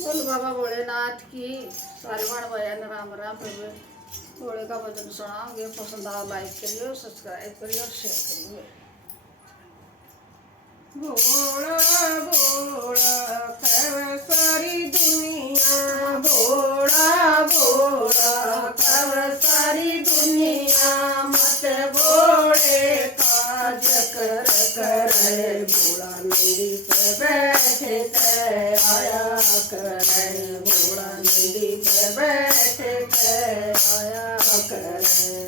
बोल बाबा भोलेनाथ की सारे बाण बहन राम राम प्रभु भोले का भजन सुनाओगे। पसंद आओ लाइक करियो, सब्सक्राइब करियो और शेयर करियो। भोला भोला कब सारी दुनिया, भोला भोला कब सारी दुनिया, मत भोले काज कर करे, भोला नंदी पे बैठे के आया करे, भोला नंदी पे बैठे के आया करे।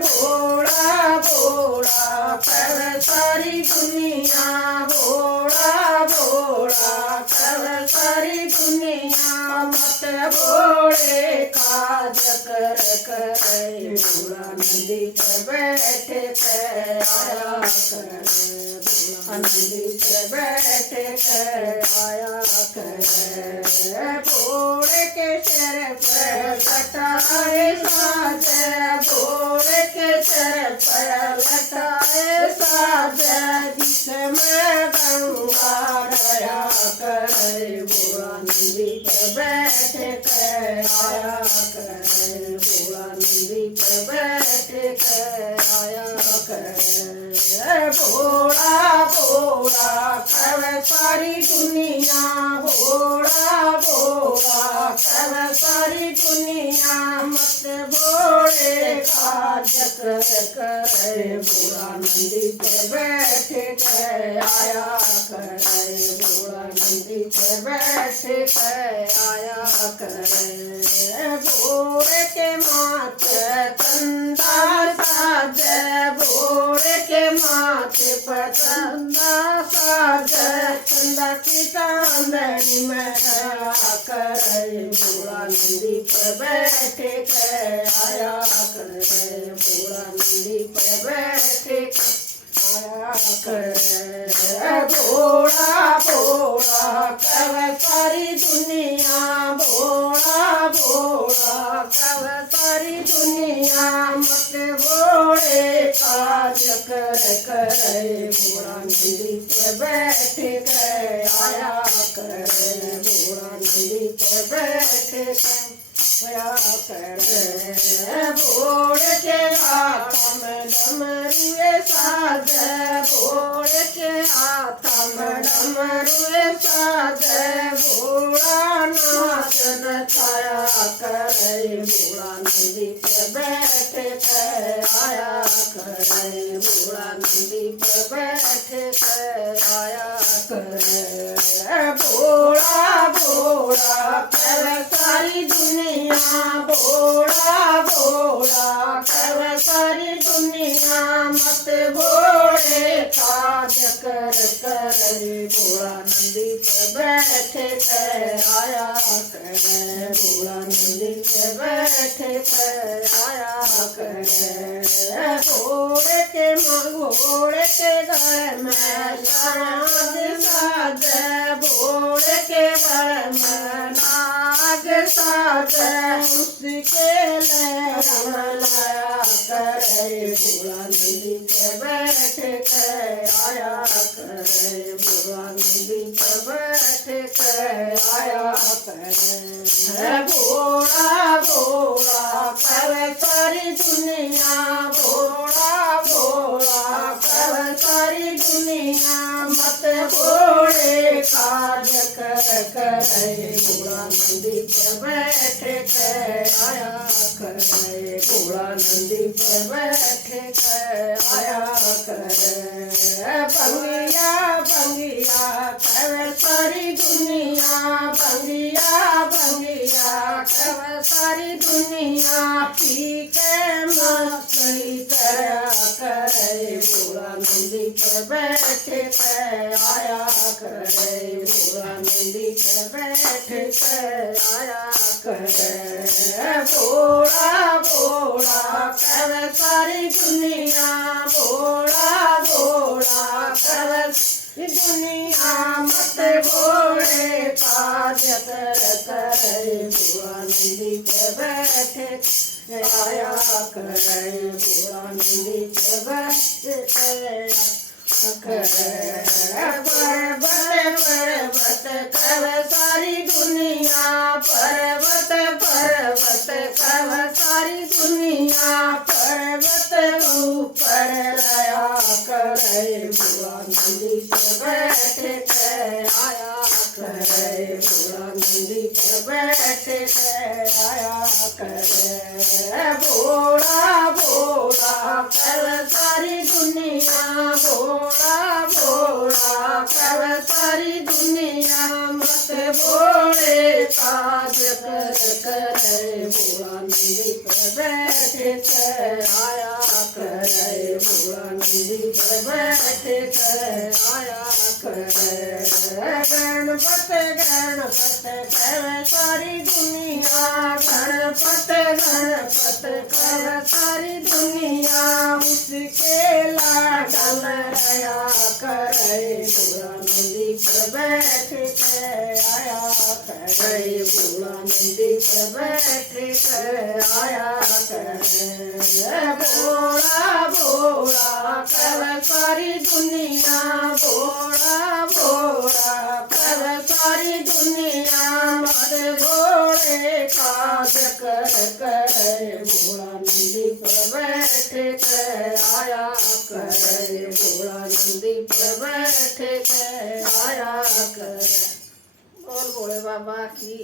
भोला भोला कब सारी दुनिया, भोला भोला कब सारी दुनिया, मत भोले काज कर करे, भोला नंदी पे बैठे के आया करे, भोला नंदी पे बैठे के आया करे। भोले के सिर पर लटाए साज, भोले के सिर पर लटाए साज, जिसमें गंगा रया करे, भोला नंदी पे बैठे के आया करे, भोला नंदी पे बैठे के आया करे। भोला भोला कब सारी दुनिया, भोला भोला कब सारी दुनिया, मत भोले काज कर करे, भोला नंदी पे बैठे के आया करे, भोला नंदी पे बैठे के आया करे। भोले के माथे चंदा साज, भोले के माथे पर चंदा साज, चंदा की चांदनी में करे, भोला नंदी पे बैठे के आया करे, भोला नंदी पे बैठे आया करे। भोला भोला कब सारी दुनिया, भोला भोला कब सारी दुनिया, मत भोले काज कर करे, भोला नंदी पे बैठे के आया करे, भोला नंदी पे बैठे के आया करे। भोले के हाथ में डमरुए साज, भोले के हाथ में डमरुए साज, भोला नाच नचाया करे, भोला नंदी पे बैठे के आया करे, भोला नंदी पे बैठे के आया करे। भोला भोला कब सारी दुनिया, भोला भोला कब सारी दुनिया, मत भोले काज कर करे, भोला नंदी पे बैठे के आया करे, भोला नंदी पे बैठे के आया करे। भोले के भोले के घर में नाग साज, भोले के घर में नाग साज, उसके लया करे, भोला नंदी पे बैठे के आया करे, भोला नंदी पे बैठे के आया करे। भोला भोला कब सारी दुनिया, भोला भोला कब सारी दुनिया, मत भोले काज कर करे, भोला नंदी पे बैठे के आया करे, भोला नंदी पे बैठे के आया करे। बंगिया बंगिया कब सारी दुनिया, बंगिया बंगिया कब सारी दुनिया, पी के मस्ती करा करे, भोला नंदी पे बैठे के आया करे, भोला नंदी पे बैठे के आया करे। भोला भोला कब सारी दुनिया, भोला भोला कब दुनिया, मत भोले काज कर करे, भोला नंदी पे बैठे आया करे, भोला नंदी पे बैठे पर्वत कव सारी दुनिया, पर्वत पर्वत कव सारी दुनिया, पर्वत ऊपर रया करे बुआ नंदी पे बैठ के आया करे, बुआ नंदी पे बैठ के आया करे। भोला भोला कव सारी दुनिया, भोला भोला कव सारी दुनिया, मत भोले काज कर करे बुआ नंदी पे बैठ के आया करे, बुआ नंदी पे बैठ के आया करे। गणपत गणपत कव सारी दुनिया, गणपत गणपत कव सारी दुनिया, उसके लाडल रया करे बुआ नंदी पे बैठ के आया करे, बुआ नंदी पे बैठ के आया करे। भोला भोला कव सारी दुनिया, भोला भोला कव सारी दुनिया, मत भोले काज कर करे बुआ नंदी पे बैठ के आया करे, बुआ नंदी पे बैठ के आया करे। बोल भोले बाबा की।